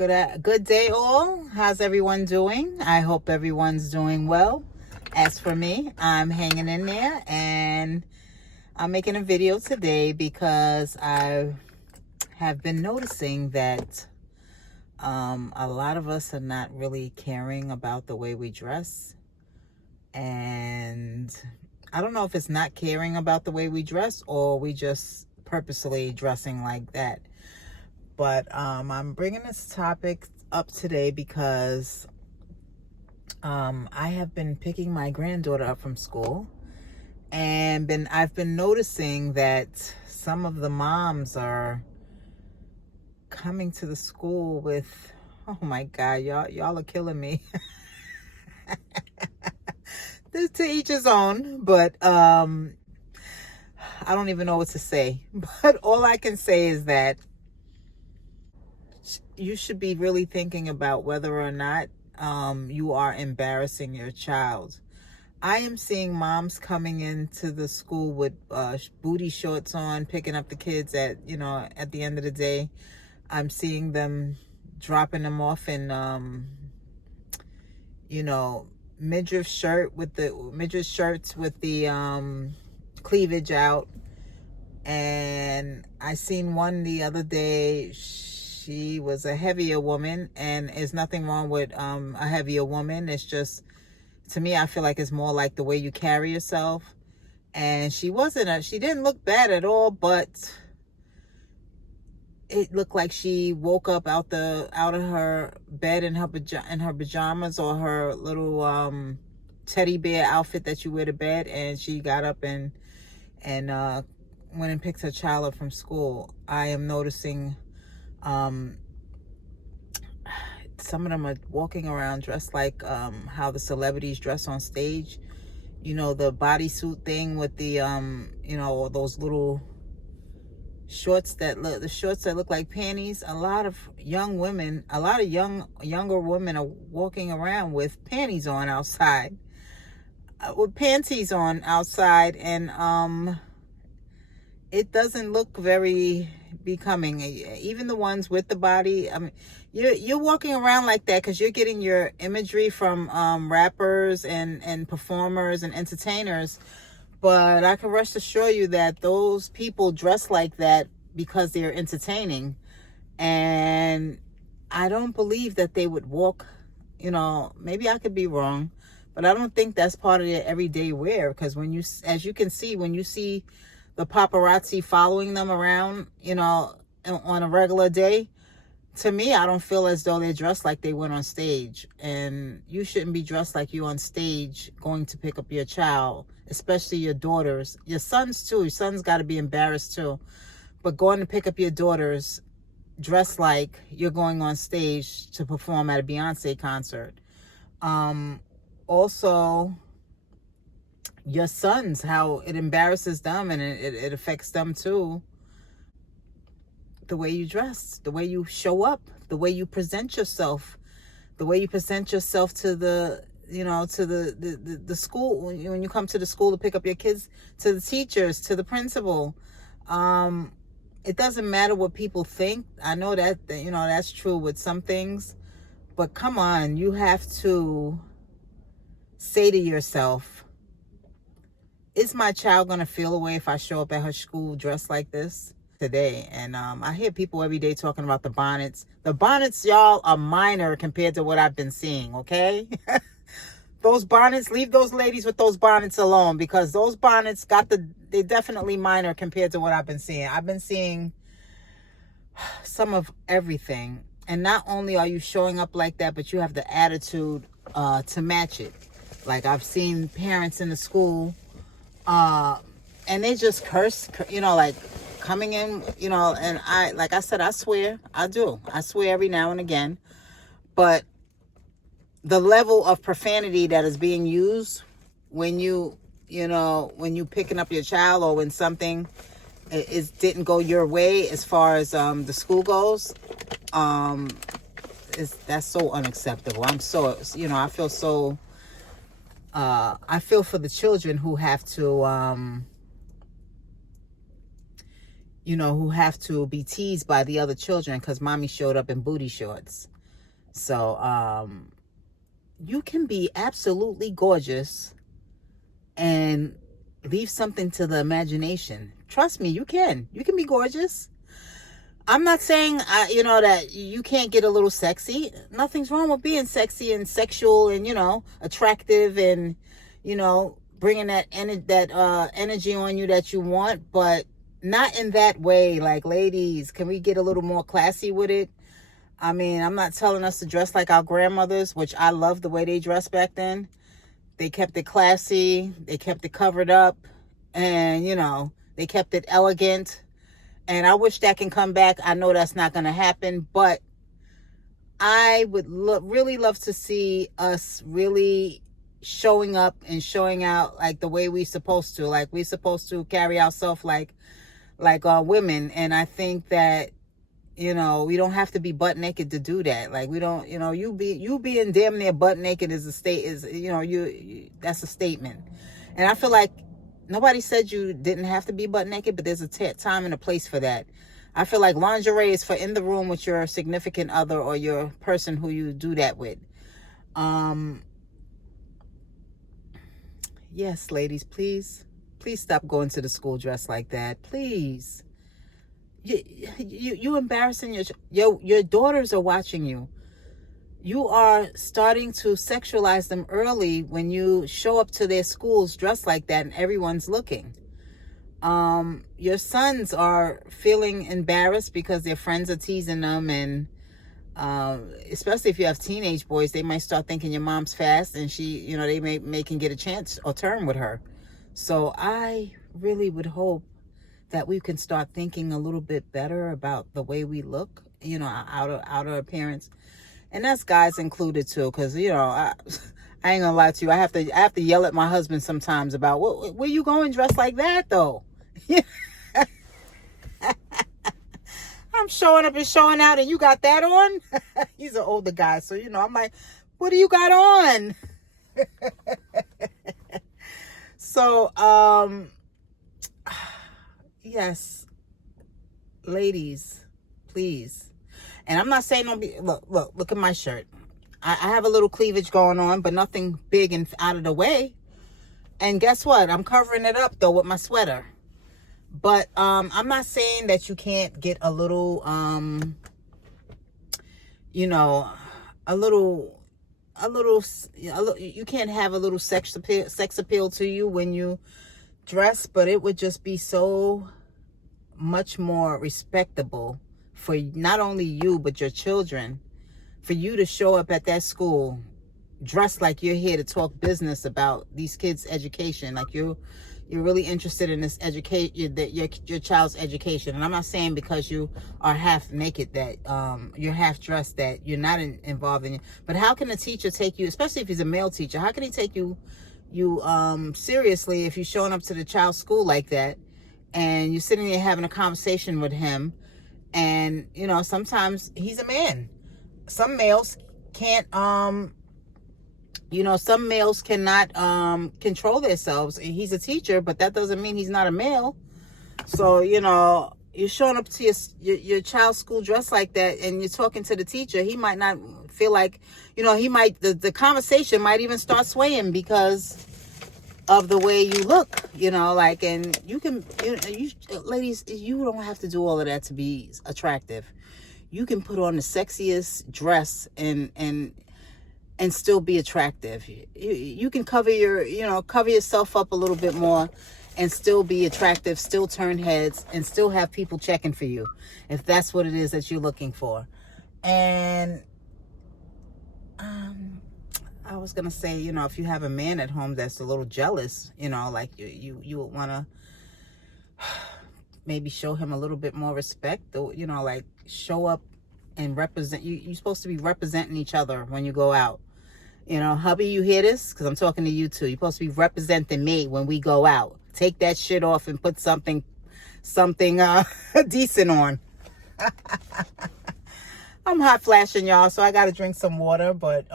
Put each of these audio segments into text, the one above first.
Good day, all. How's everyone doing? I hope everyone's doing well. As for me, I'm hanging in there, and I'm making a video today because I have been noticing that a lot of us are not really caring about the way we dress. And I don't know if it's not caring about the way we dress or we just purposely dressing like that. But I'm bringing this topic up today because I have been picking my granddaughter up from school, and I've been noticing that some of the moms are coming to the school with, oh my God, y'all are killing me. This to each his own, but I don't even know what to say. But all I can say is that you should be really thinking about whether or not you are embarrassing your child. I am seeing moms coming into the school with booty shorts on, picking up the kids at the end of the day. I'm seeing them dropping them off in midriff shirts with the cleavage out. And I seen one the other day. She was a heavier woman, and there's nothing wrong with a heavier woman. It's just, to me, I feel like it's more like the way you carry yourself. And she didn't look bad at all, but it looked like she woke up out of her bed in her pajamas, or her little teddy bear outfit that you wear to bed, and she got up and went and picked her child up from school. I am noticing some of them are walking around dressed like how the celebrities dress on stage. The bodysuit thing with the those little shorts that look like panties. A lot of younger women are walking around with panties on outside, and it doesn't look very becoming. Even the ones with the body. I mean, you're walking around like that because you're getting your imagery from rappers and performers and entertainers. But I can rest assure you that those people dress like that because they're entertaining. And I don't believe that they would walk, maybe I could be wrong, but I don't think that's part of their everyday wear. Because as you can see, when you see the paparazzi following them around, on a regular day, to me, I don't feel as though they're dressed like they went on stage. And you shouldn't be dressed like you on stage going to pick up your child, especially your daughters. Your sons too. Your sons got to be embarrassed too. But going to pick up your daughters dressed like you're going on stage to perform at a Beyonce concert. Also, your sons, how it embarrasses them, and it affects them too. The way you dress, the way you show up, the way you present yourself, to the the school, when you come to the school to pick up your kids, to the teachers, to the principal. It doesn't matter what people think. I know that that's true with some things, but come on, you have to say to yourself, is my child gonna feel away if I show up at her school dressed like this today? And I hear people every day talking about the bonnets. The bonnets, y'all, are minor compared to what I've been seeing, okay? Those bonnets, leave those ladies with those bonnets alone, because those bonnets they're definitely minor compared to what I've been seeing. I've been seeing some of everything. And not only are you showing up like that, but you have the attitude to match it. Like, I've seen parents in the school, and they just curse, like coming in, and like I said, I swear every now and again, but the level of profanity that is being used when you picking up your child, or when something didn't go your way as far as the school goes, that's so unacceptable. I feel so I feel for the children who have to who have to be teased by the other children because mommy showed up in booty shorts. So you can be absolutely gorgeous and leave something to the imagination. Trust me, you can be gorgeous. I'm not saying that you can't get a little sexy. Nothing's wrong with being sexy and sexual and attractive and bringing that energy on you that you want, but not in that way. Like, ladies, can we get a little more classy with it? I mean, I'm not telling us to dress like our grandmothers, which I love the way they dressed back then. They kept it classy, they kept it covered up, and they kept it elegant. And I wish that can come back. I know that's not going to happen, but I would really love to see us really showing up and showing out like the way we're supposed to. Like, we're supposed to carry ourselves like women. And I think that, we don't have to be butt naked to do that. Like, we don't, you being damn near butt naked is that's a statement. And I feel like nobody said you didn't have to be butt naked, but there's a time and a place for that. I feel like lingerie is for in the room with your significant other or your person who you do that with. Yes, ladies, please stop going to the school dressed like that. Please. You embarrassing your daughters are watching you. You are starting to sexualize them early when you show up to their schools dressed like that and everyone's looking. Your sons are feeling embarrassed because their friends are teasing them, and especially if you have teenage boys, they might start thinking your mom's fast and she, they may can get a chance or turn with her. So I really would hope that we can start thinking a little bit better about the way we look, outer appearance. And that's guys included too, because I ain't gonna lie to you. I have to yell at my husband sometimes about where you going dressed like that though. I'm showing up and showing out, and you got that on. He's an older guy, so I'm like, what do you got on? So yes, ladies, please. And I'm not saying don't be, look at my shirt. I have a little cleavage going on, but nothing big and out of the way. And guess what? I'm covering it up though with my sweater. But I'm not saying that you can't get a little, you can't have a little sex appeal to you when you dress, but it would just be so much more respectable for not only you but your children, for you to show up at that school dressed like you're here to talk business about these kids' education, like you're really interested in this your child's education. And I'm not saying because you are half naked that you're half dressed that you're not involved in it. But how can a teacher take you, especially if he's a male teacher, how can he take you seriously if you're showing up to the child's school like that and you're sitting there having a conversation with him? And sometimes he's a man. Some males can't some males cannot control themselves. He's a teacher, but that doesn't mean he's not a male. So you're showing up to your child's school dressed like that, and you're talking to the teacher. He might not feel like, he might, the conversation might even start swaying because of the way you look, and you can, ladies, you don't have to do all of that to be attractive. You can put on the sexiest dress and still be attractive. You can cover yourself up a little bit more and still be attractive, still turn heads, and still have people checking for you if that's what it is that you're looking for. And I was gonna say, if you have a man at home that's a little jealous, like you would want to maybe show him a little bit more respect, or like show up and represent. You're supposed to be representing each other when you go out. Hubby, you hear this? Because I'm talking to you too. You're supposed to be representing me when we go out. Take that shit off and put something decent on. I'm hot flashing, y'all, so I gotta drink some water. But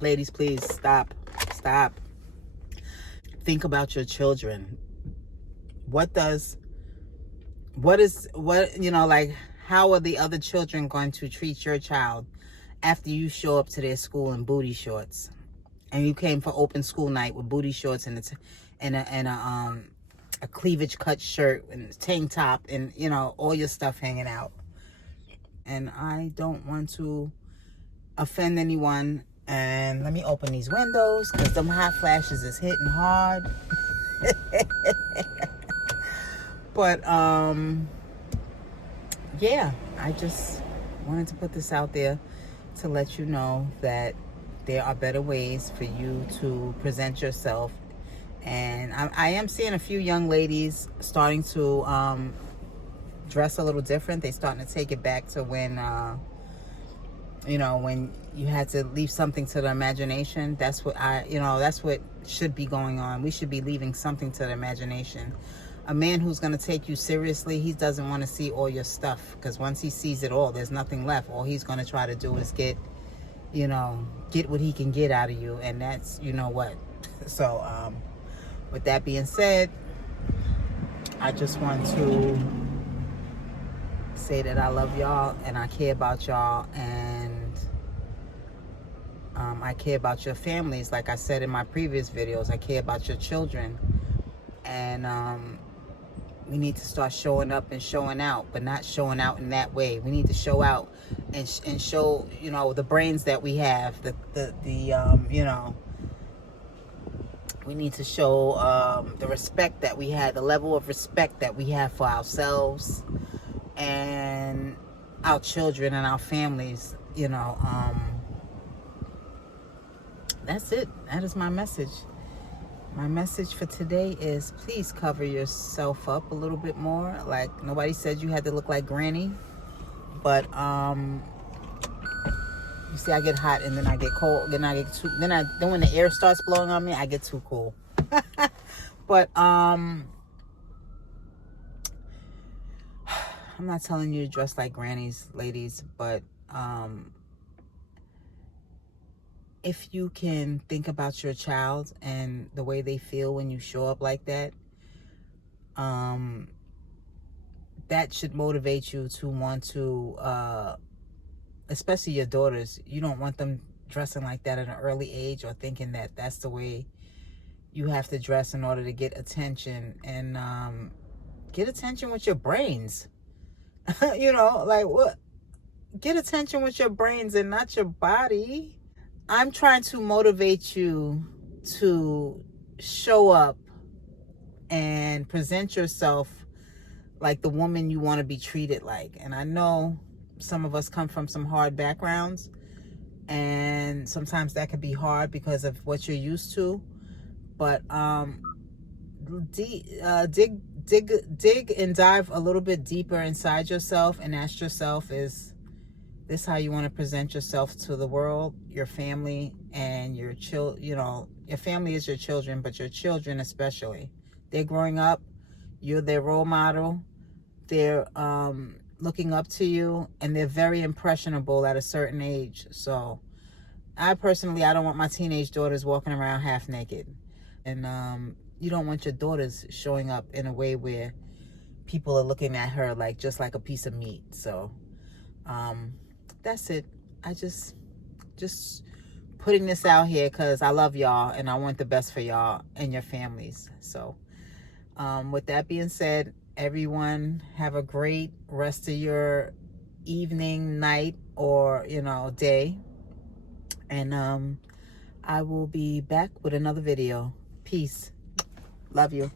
ladies, please stop. think about your children. What, you know, like, how are the other children going to treat your child after you show up to their school in booty shorts, and you came for open school night with booty shorts and a cleavage cut shirt and a tank top and, you know, all your stuff hanging out. And I don't want to offend anyone. And let me open these windows because them hot flashes is hitting hard. But yeah, I just wanted to put this out there to let you know that there are better ways for you to present yourself. And I am seeing a few young ladies starting to dress a little different. They're starting to take it back to when, you know, when you had to leave something to the imagination. That's what that's what should be going on. We should be leaving something to the imagination. A man who's going to take you seriously, he doesn't want to see all your stuff, because once he sees it all, there's nothing left. All he's going to try to do is get what he can get out of you, and that's, you know what. So with that being said, I just want to say that I love y'all and I care about y'all, and I care about your families. Like I said in my previous videos, I care about your children. And we need to start showing up and showing out, but not showing out in that way. We need to show out and show, you know, the brains that we have, you know, we need to show the respect that we have, the level of respect that we have for ourselves and our children and our families, you know. That's it. That is my message. My message for today is, please cover yourself up a little bit more. Like, nobody said you had to look like Granny, but you see, I get hot and then I get cold. Then when the air starts blowing on me, I get too cool. But I'm not telling you to dress like grannies, ladies, but if you can think about your child and the way they feel when you show up like that, that should motivate you to want to, especially your daughters. You don't want them dressing like that at an early age, or thinking that that's the way you have to dress in order to get attention. And get attention with your brains. You know, like, what? Get attention with your brains and not your body. I'm trying to motivate you to show up and present yourself like the woman you want to be treated like. And I know some of us come from some hard backgrounds, and sometimes that could be hard because of what you're used to. But dig and dive a little bit deeper inside yourself and ask yourself, is this how you want to present yourself to the world, your family, and your you know, your family is your children, but your children especially. They're growing up. You're their role model. They're looking up to you, and they're very impressionable at a certain age. So I don't want my teenage daughters walking around half naked. And you don't want your daughters showing up in a way where people are looking at her like just like a piece of meat. So that's it. I just putting this out here because I love y'all and I want the best for y'all and your families. So with that being said, everyone have a great rest of your evening, night, or, you know, day. And I will be back with another video. Peace. Love you.